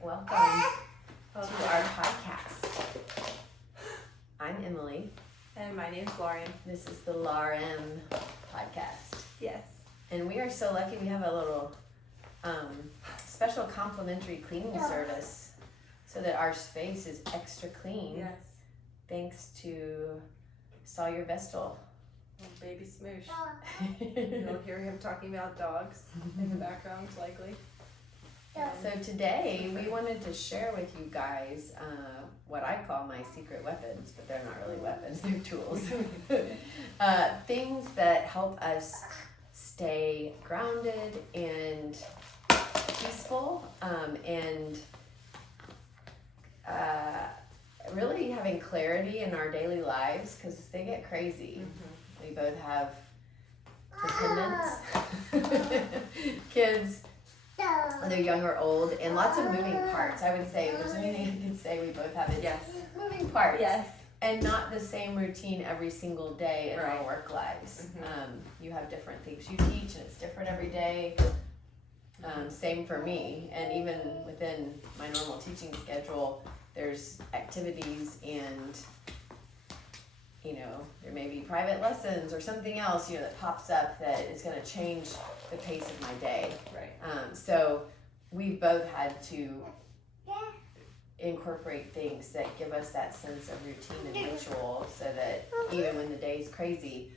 Welcome to our podcast. I'm Emily. And my name's Lauren. This is the LARM podcast. Yes. And we are so lucky we have a little special complimentary cleaning service so that our space is extra clean. Yes. Thanks to Sawyer Vestal. Little baby Smoosh. You'll hear him talking about dogs in the background, likely. So today we wanted to share with you guys what I call my secret weapons, but they're not really weapons, they're tools. Things that help us stay grounded and peaceful and really having clarity in our daily lives because they get crazy. We both have dependents, kids, whether young or old, and lots of moving parts. I would say, if there's anything I could say we both have, it's moving parts. Yes. And not the same routine every single day in Right. our work lives. Mm-hmm. You have different things you teach, and it's different every day. Same for me. And even within my normal teaching schedule, there's activities and, there may be private lessons or something else, that pops up that is going to change the pace of my day. Right. So we've both had to incorporate things that give us that sense of routine and ritual so that even when the day's crazy,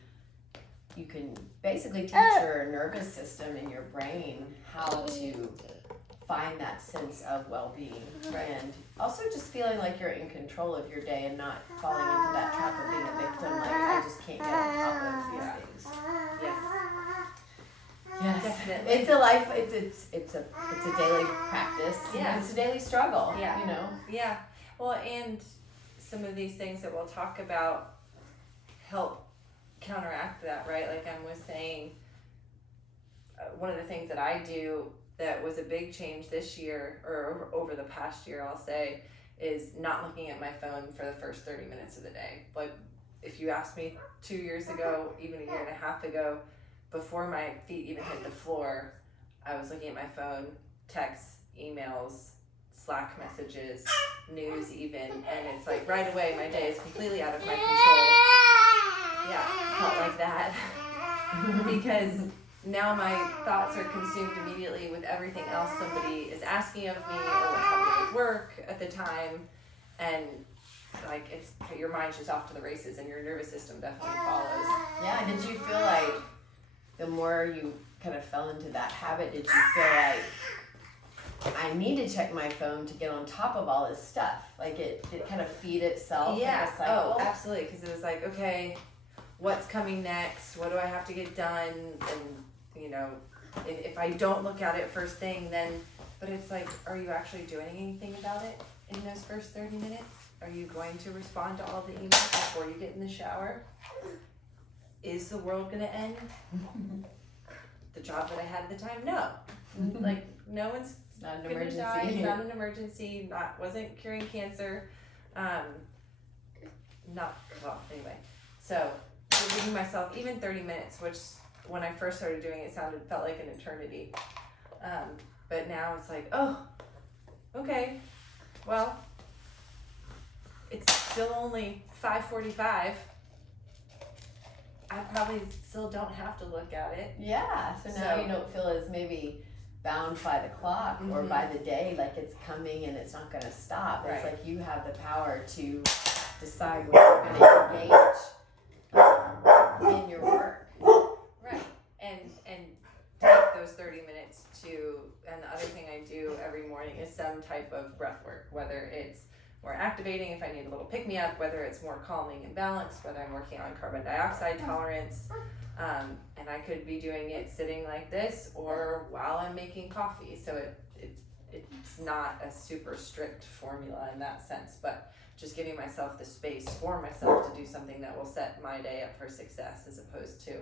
you can basically teach your nervous system and your brain how to find that sense of well-being. And also just feeling like you're in control of your day and not falling into that trap of being a victim, like I just can't get on top of these things. Yes. Yes, Definitely. it's a life. It's a daily practice. Yeah. It's a daily struggle. Yeah. Yeah. Well, and some of these things that we'll talk about help counteract that, right? Like I was saying, one of the things that I do that was a big change this year, or over the past year, I'll say, is not looking at my phone for the first 30 minutes of the day. Like, if you asked me 2 years ago, even a year and a half ago, before my feet even hit the floor, I was looking at my phone, texts, emails, Slack messages, news even, and it's like right away my day is completely out of my control. Yeah, felt like that. Because now my thoughts are consumed immediately with everything else somebody is asking of me or what's happening at work at the time, and like it's your mind's just off to the races and your nervous system definitely follows. Yeah. Did you feel like the more you kind of fell into that habit, did you feel like I need to check my phone to get on top of all this stuff? Like it kind of feed itself like a cycle? Oh, absolutely. Because it was like, okay, what's coming next? What do I have to get done? And if I don't look at it first thing, then. But it's like, are you actually doing anything about it in those first 30 minutes? Are you going to respond to all the emails before you get in the shower? Is the world going to end? The job that I had at the time? No. Like, no one's It's not an gonna emergency. die. It's not an emergency. Wasn't curing cancer. Anyway. So, giving myself even 30 minutes, which when I first started doing it felt like an eternity. But now it's like, oh, okay, well, it's still only 5:45. I probably still don't have to look at it. Yeah. So now you don't feel as maybe bound by the clock or by the day, like it's coming and it's not going to stop. It's Right. like you have the power to decide when you're going to engage in your work. Right, and take those 30 minutes to, and the other thing I do every morning is some type of breath work, whether it's more activating if I need a little pick-me-up, whether it's more calming and balanced, whether I'm working on carbon dioxide tolerance, and I could be doing it sitting like this or while I'm making coffee, so it's not a super strict formula in that sense, but just giving myself the space for myself to do something that will set my day up for success as opposed to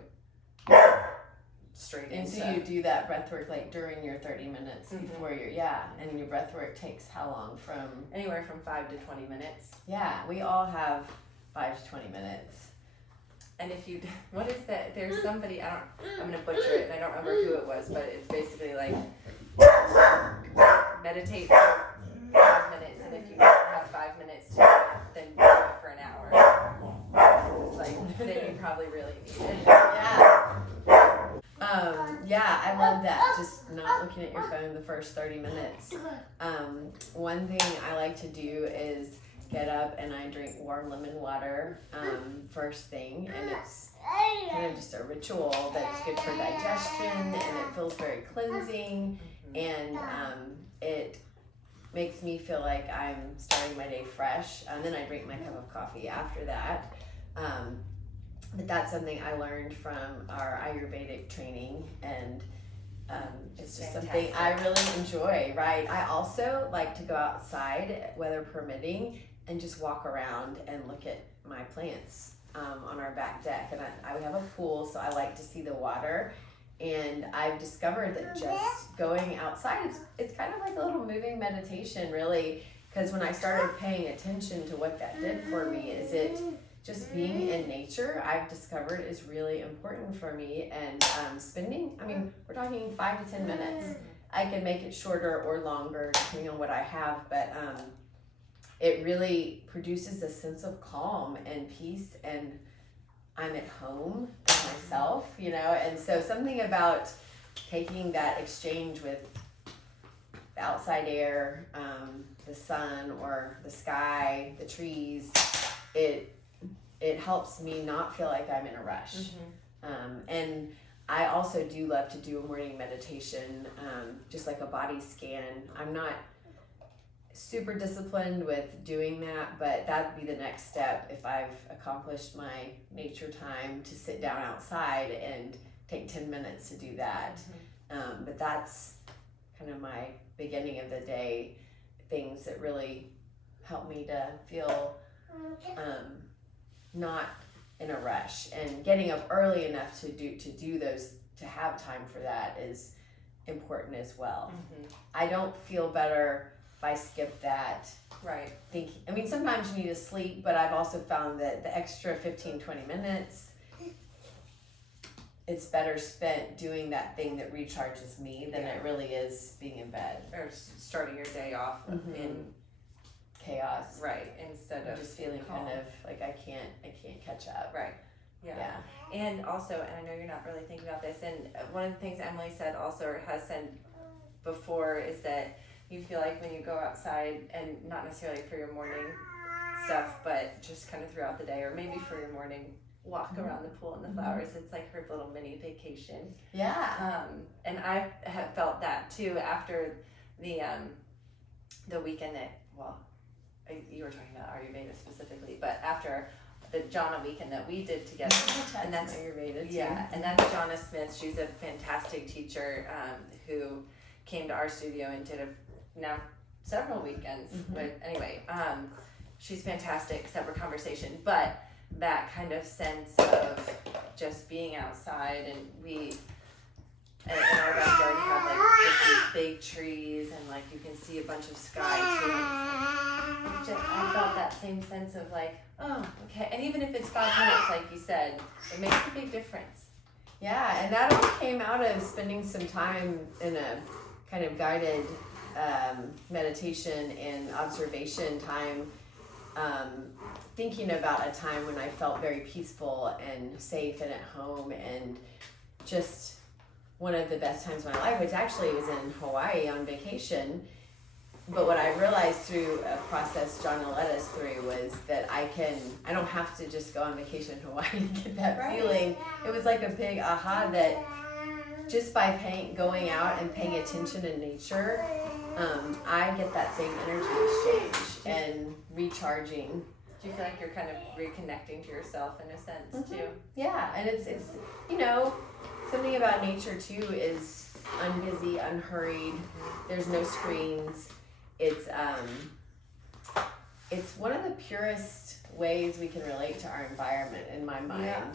straight And into. so you do that breath work like during your 30 minutes before and your breath work takes how long from? Anywhere from 5 to 20 minutes. Yeah, we all have 5 to 20 minutes. And if you, what is that? There's somebody, I'm going to butcher it and I don't remember who it was, but it's basically like meditate for and if you have 5 minutes to do it, then do it for an hour. Like, then you probably really need it. Yeah, I love that. Just not looking at your phone the first 30 minutes. One thing I like to do is get up and I drink warm lemon water first thing, and it's kind of just a ritual that's good for digestion, and it feels very cleansing, and it makes me feel like I'm starting my day fresh. And then I drink my cup of coffee after that. But that's something I learned from our Ayurvedic training, and it's just something I really enjoy, right? I also like to go outside, weather permitting, and just walk around and look at my plants on our back deck. And I have a pool, so I like to see the water. And I've discovered that just going outside, it's kind of like a little moving meditation, really, because when I started paying attention to what that did for me, is it just being in nature, I've discovered is really important for me. And spending, I mean, we're talking 5 to 10 minutes. I can make it shorter or longer depending on what I have, but it really produces a sense of calm and peace, and I'm at home with myself, you know. And so something about taking that exchange with the outside air, the sun or the sky, the trees, it helps me not feel like I'm in a rush. And I also do love to do a morning meditation, just like a body scan. I'm not super disciplined with doing that, but that'd be the next step if I've accomplished my nature time, to sit down outside and take 10 minutes to do that. But that's kind of my beginning of the day things that really help me to feel not in a rush, and getting up early enough to do those, to have time for that, is important as well. I don't feel better if I skip that. Right. I mean, sometimes you need to sleep, but I've also found that the extra 15-20 minutes, it's better spent doing that thing that recharges me than it really is being in bed Or starting your day off in chaos. right, instead of Just feeling calm. kind of like I can't catch up. Right. Yeah. And also, and I know you're not really thinking about this, and one of the things Emily said also, or has said before, is that you feel like when you go outside, and not necessarily for your morning stuff, but just kind of throughout the day, or maybe for your morning walk around the pool and the flowers, it's like her little mini vacation. Yeah. And I have felt that too after the weekend that, well, you were talking about Ayurveda specifically, but after the Jana weekend that we did together, and that's Ayurveda too. Yeah, and that's Jana Smith. She's a fantastic teacher who came to our studio and did now several weekends. But anyway, she's fantastic. Separate conversation, but that kind of sense of just being outside, and we in our backyard have like just these big trees, and like you can see a bunch of sky too. I felt that same sense of like, oh, okay. And even if it's 5 minutes, like you said, it makes a big difference. Yeah, and that all came out of spending some time in a kind of guided meditation and observation time, thinking about a time when I felt very peaceful and safe and at home, and just one of the best times of my life, which actually was in Hawaii on vacation. But what I realized through a process Jana led us through was that I don't have to just go on vacation in Hawaii to get that feeling. It was like a big aha that just by going out and paying attention in nature, I get that same energy exchange and recharging. Do you feel like you're kind of reconnecting to yourself in a sense too? Yeah, and it's something about nature too is unbusy, unhurried. There's no screens. It's one of the purest ways we can relate to our environment in my mind. Yeah.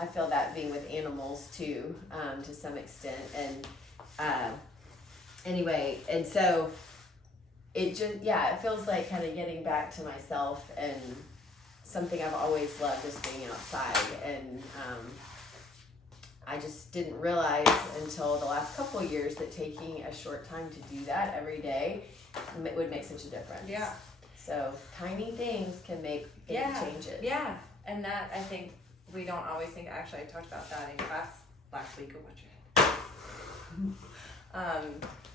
I feel that being with animals too, to some extent. And anyway, and so it feels like kind of getting back to myself, and something I've always loved is being outside. And I just didn't realize until the last couple of years that taking a short time to do that every day would make such a difference. Yeah. So tiny things can make big changes. Yeah, and that, I think we don't always think. Actually, I talked about that in class last week.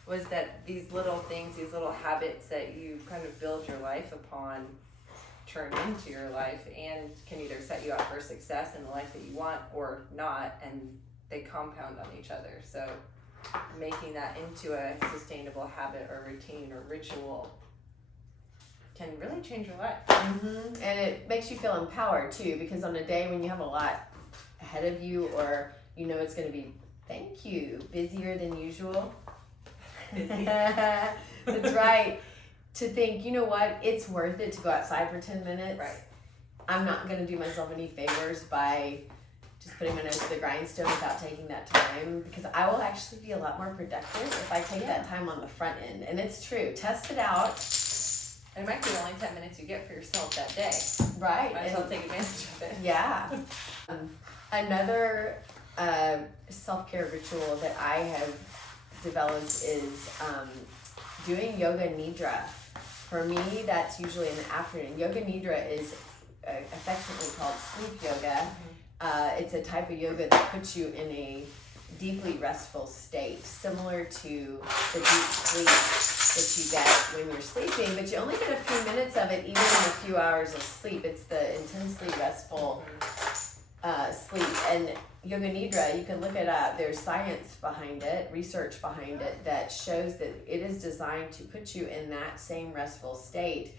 Was that these little things, these little habits that you kind of build your life upon, turn into your life, and can either set you up for success in the life that you want or not, and they compound on each other. So making that into a sustainable habit or routine or ritual can really change your life. Mm-hmm. And it makes you feel empowered too, because on a day when you have a lot ahead of you, or you know it's going to be, thank you, busier than usual. That's right. To think, you know what, it's worth it to go outside for 10 minutes. Right. I'm not going to do myself any favors by just putting my nose to the grindstone without taking that time, because I will actually be a lot more productive if I take that time on the front end. And it's true. Test it out. It might be the only 10 minutes you get for yourself that day. Right. Might as well take advantage of it. Yeah. Another self-care ritual that I have developed is doing yoga nidra. For me, that's usually in the afternoon. Yoga nidra is affectionately called sleep yoga. It's a type of yoga that puts you in a deeply restful state, similar to the deep sleep that you get when you're sleeping, but you only get a few minutes of it even in a few hours of sleep. It's the intensely restful sleep. And yoga nidra, you can look it up. There's science behind it, research behind it, that shows that it is designed to put you in that same restful state.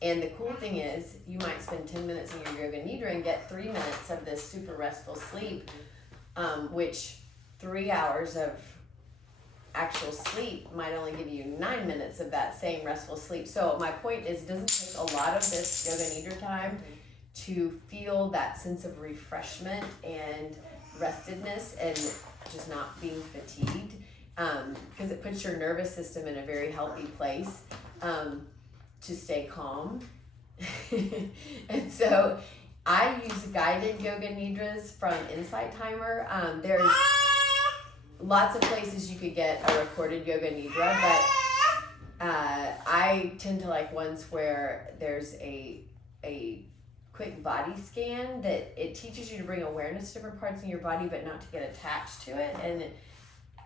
And the cool thing is, you might spend 10 minutes in your yoga nidra and get 3 minutes of this super restful sleep, which 3 hours of actual sleep might only give you 9 minutes of that same restful sleep. So my point is, it doesn't take a lot of this yoga nidra time to feel that sense of refreshment and restedness and just not being fatigued, because it puts your nervous system in a very healthy place to stay calm. And so I use guided yoga nidras from Insight Timer. There's lots of places you could get a recorded yoga nidra, but I tend to like ones where there's a quick body scan that it teaches you to bring awareness to different parts of your body, but not to get attached to it. And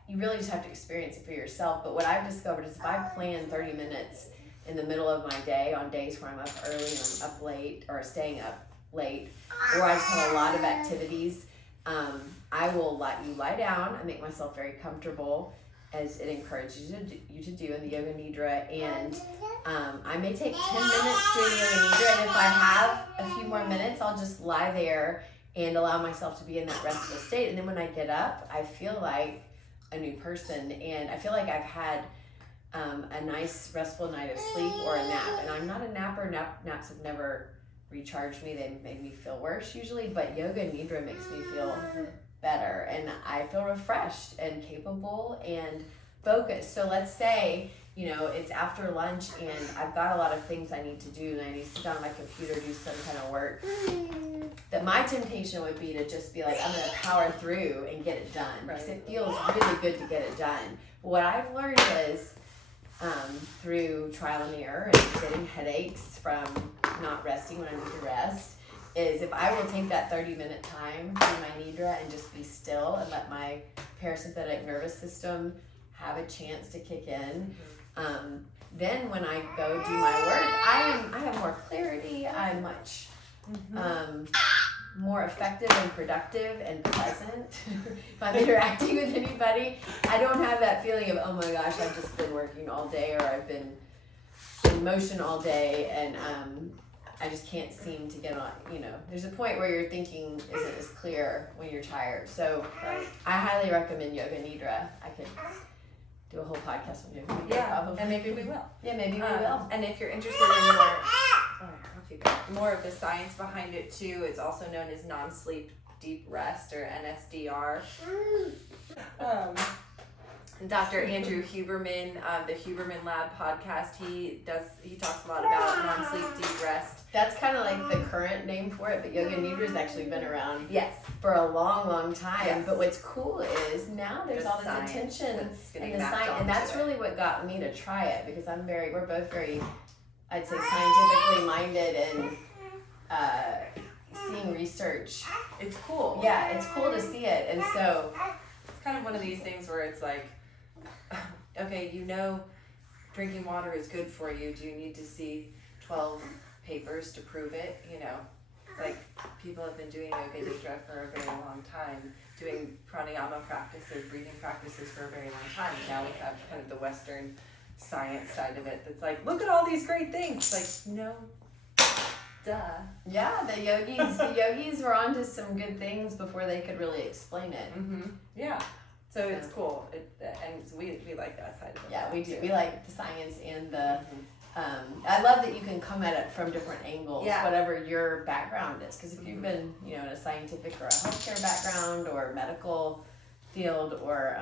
you really just have to experience it for yourself. But what I've discovered is if I plan 30 minutes in the middle of my day on days where I'm up early and I'm up late or staying up late, or I just have a lot of activities, I will let you lie down and make myself very comfortable, as it encourages you to do in the yoga nidra. And I may take 10 minutes doing yoga nidra, and if I have a few more minutes, I'll just lie there and allow myself to be in that restful state. And then when I get up, I feel like a new person, and I feel like I've had a nice restful night of sleep or a nap. And I'm not a napper. Naps have never recharged me. They made me feel worse usually, but yoga nidra makes me feel better, and I feel refreshed and capable and focused. So let's say, you know, it's after lunch and I've got a lot of things I need to do, and I need to sit down on my computer, do some kind of work, that my temptation would be to just be like, I'm going to power through and get it done, because it feels really good to get it done. But what I've learned is, through trial and error and getting headaches from not resting when I need to rest, is if I will take that 30-minute time do my nidra and just be still and let my parasympathetic nervous system have a chance to kick in, then when I go do my work, I have more clarity. I'm much more effective and productive and present. If I'm interacting with anybody, I don't have that feeling of, oh my gosh, I've just been working all day, or I've been in motion all day, and I just can't seem to get on, you know, there's a point where your thinking isn't as clear when you're tired. So I highly recommend yoga nidra. I could do a whole podcast on yoga nidra, probably. And maybe we will. Yeah, maybe we will. And if you're interested in more of the science behind it too, it's also known as non-sleep deep rest, or NSDR. Dr. Andrew Huberman, the Huberman Lab podcast, he talks a lot about non-sleep deep rest. That's kind of like the current name for it, but Yoga Nidra's actually been around Yes. for a long, long time. Yes. But what's cool is now there's The all this science attention that's getting and the mapped science, and that's onto it. really what got me to try it because we're both very, I'd say, scientifically minded and seeing research. It's cool. Yeah, it's cool to see it, and so It's kind of one of these things where it's like, okay, you know drinking water is good for you. Do you need to see 12 papers to prove it? You know, it's like people have been doing Yoga Nidra for a very long time, doing pranayama practices, breathing practices for a very long time. Now we have kind of the Western science side of it that's like, look at all these great things. It's like, no, duh. yeah, the yogis were onto some good things before they could really explain it. Mm-hmm. Yeah. So it's cool, and we like that side of it. Yeah, we do. too. We like the science and the. Mhm. I love that you can come at it from different angles, Yeah. whatever your background is. Because if you've been, in a scientific or a healthcare background or medical field or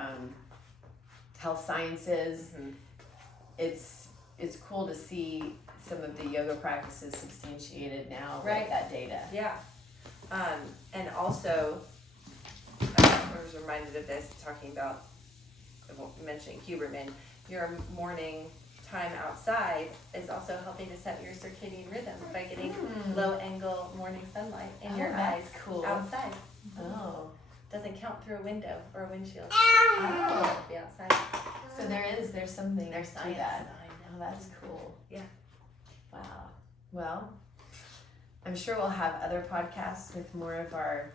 health sciences, Mhm. it's cool to see some of the yoga practices substantiated now Right. with that data. Yeah. And also, I was reminded of this talking about, mentioning Huberman, your morning time outside is also helping to set your circadian rhythm by getting low angle morning sunlight in your eyes That's cool. outside. Oh. Doesn't count through a window or a windshield. Oh. Be outside. So there's something There's to science that. behind it. Oh, that's cool. Yeah. Wow. Well, I'm sure we'll have other podcasts with more of our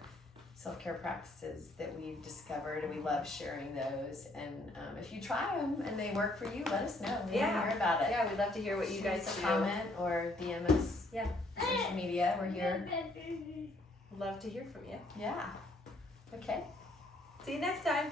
self-care practices that we've discovered, and we love sharing those. And if you try them and they work for you, let us know. We want to hear about it. Yeah, we'd love to hear what you Shoot guys us a do. comment or DM us. Yeah. on social media. We're here. Love to hear from you. Yeah. Okay. See you next time.